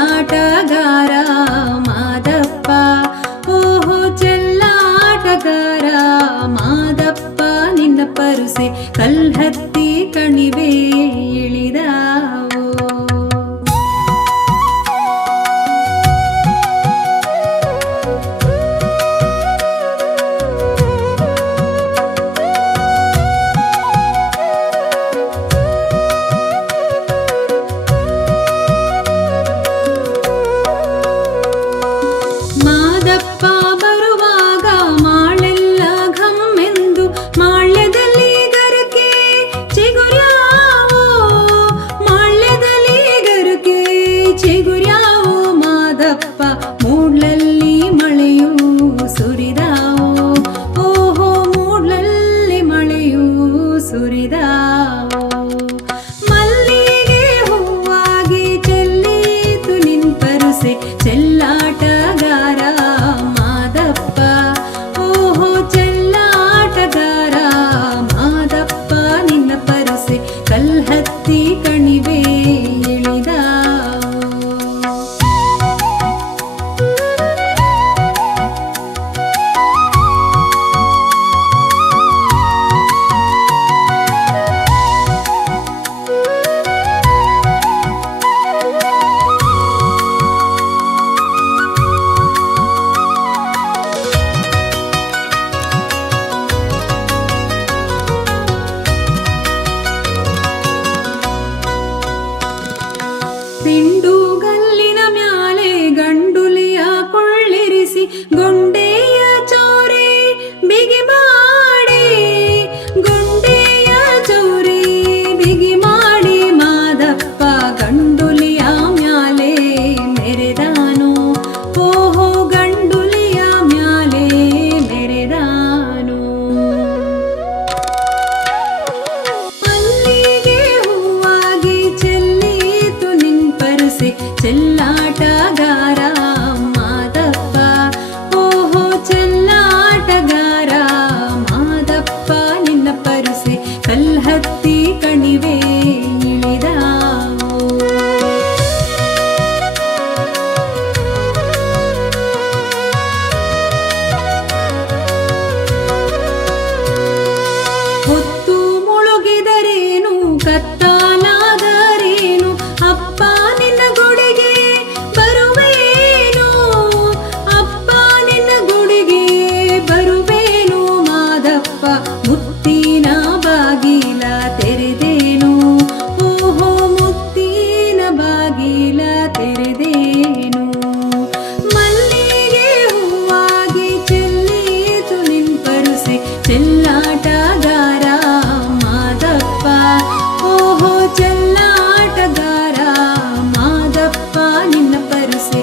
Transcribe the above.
ಚೆಲ್ಲಾಟಗಾರ ಮಾದಪ್ಪ, ಓಹೋ ಚೆಲ್ಲಾಟಗಾರ ಮಾದಪ್ಪ ನಿನ್ನ ಪರುಸೆ ಕಲ್ಹತ್ತಿ ಕಣಿವೆ ಇಳಿದಾವೋ. ಮಾದಪ್ಪ ಬರುವಾಗ ಮಾಳೆಲ್ಲ ಘಮ್ಮೆಂದು ಮಾಳ್ಯದಲ್ಲಿ ಗರಕೆ ಚಿಗುರ್ಯಾವೋ, ಮಾಳ್ಯದಲ್ಲಿ ಗರಕೆ ಚಿಗುರ್ಯಾವೋ ಮಾದಪ್ಪ ಮೂಡ್ಲಲ್ಲಿ ಮಳೆಯೂ ಸುರಿದಾವೋ, ಓಹೋ ಮೂಡ್ಲಲ್ಲಿ ಮಳೆಯೂ ಸುರಿದಾವೋ. ಮಲ್ಲಿಗೆ ಹೂವಾಗಿ ಚೆಲ್ಲೀತು ನಿನ್ ಪರುಸೆ ಚೆಲ್ಲಾಟಗಾರ ಮಾದಪ್ಪ, ಓಹೋ ಚೆಲ್ಲಾಟಗಾರ ಮಾದಪ್ಪ ನಿನ್ನ ಪರುಸೆ ಕಲ್ಹತ್ತಿ ಕಣಿವೆ ಇಳಿದಾವೋ. ದಿಂಡುಗಲ್ಲಿನ ಮ್ಯಾಲೆ ಗಂಡುಲಿಯ ಕೊಳ್ಳಿರಿಸಿ ಗೊಂಡೆಯ ಚೌರಿ ಬಿಗಿ ಮಾಡಿ, ಗೊಂಡೆಯ ಚೌರಿ ಬಿಗಿ ಮಾಡಿ ಮಾದಪ್ಪ ಗಂಡುಲಿಯ ಮ್ಯಾಲೆ ಮೆರೆದಾನು, ಓಹೋ ಗಂಡುಲಿಯ ಮ್ಯಾಲೆ ಮೆರೆದಾನು. ಮಲ್ಲಿಗೆ ಹೂವಾಗಿ ಚೆಲ್ಲೀತು ನಿನ್ ಪರುಸೆ ಚೆಲ್ಲಾಟಗಾರ ಮಾದಪ್ಪ, ಓಹೋ ಚೆಲ್ಲಾಟಗಾರ ಮಾದಪ್ಪ ನಿನ್ನ ಪರುಸೆ ಕಲ್ಹತ್ತಿ ಕಣಿವೆ ಇಳಿದಾವೋ. ಹೊತ್ತು ಮುಳುಗಿದರೇನು ಕತ್ತಲಾದರೇನು ಅಪ್ಪ ನಿನ್ನ ಗುಡಿಗೆ ಬರುವೇನು, ಅಪ್ಪ ನಿನ್ನ ಗುಡಿಗೆ ಬರುವೇನು ಮಾದಪ್ಪ ಮುತ್ತಿನ ಬಾಗಿಲ ತೆರೆದೇನು, ಓಹೋ ಮುತ್ತಿನ ಬಾಗಿಲ ತೆರೆದೇನು. ಮಲ್ಲಿಗೆ ಹೂವಾಗಿ ಚೆಲ್ಲೀತು ನಿನ್ ಪರುಸೆ ಚೆಲ್ಲಾಟಗಾರ ಮಾದಪ್ಪ, ಓಹೋ ಚೆಲ್ಲಾಟಗಾರ ಮಾದಪ್ಪ ನಿನ್ನ ಪರುಸೆ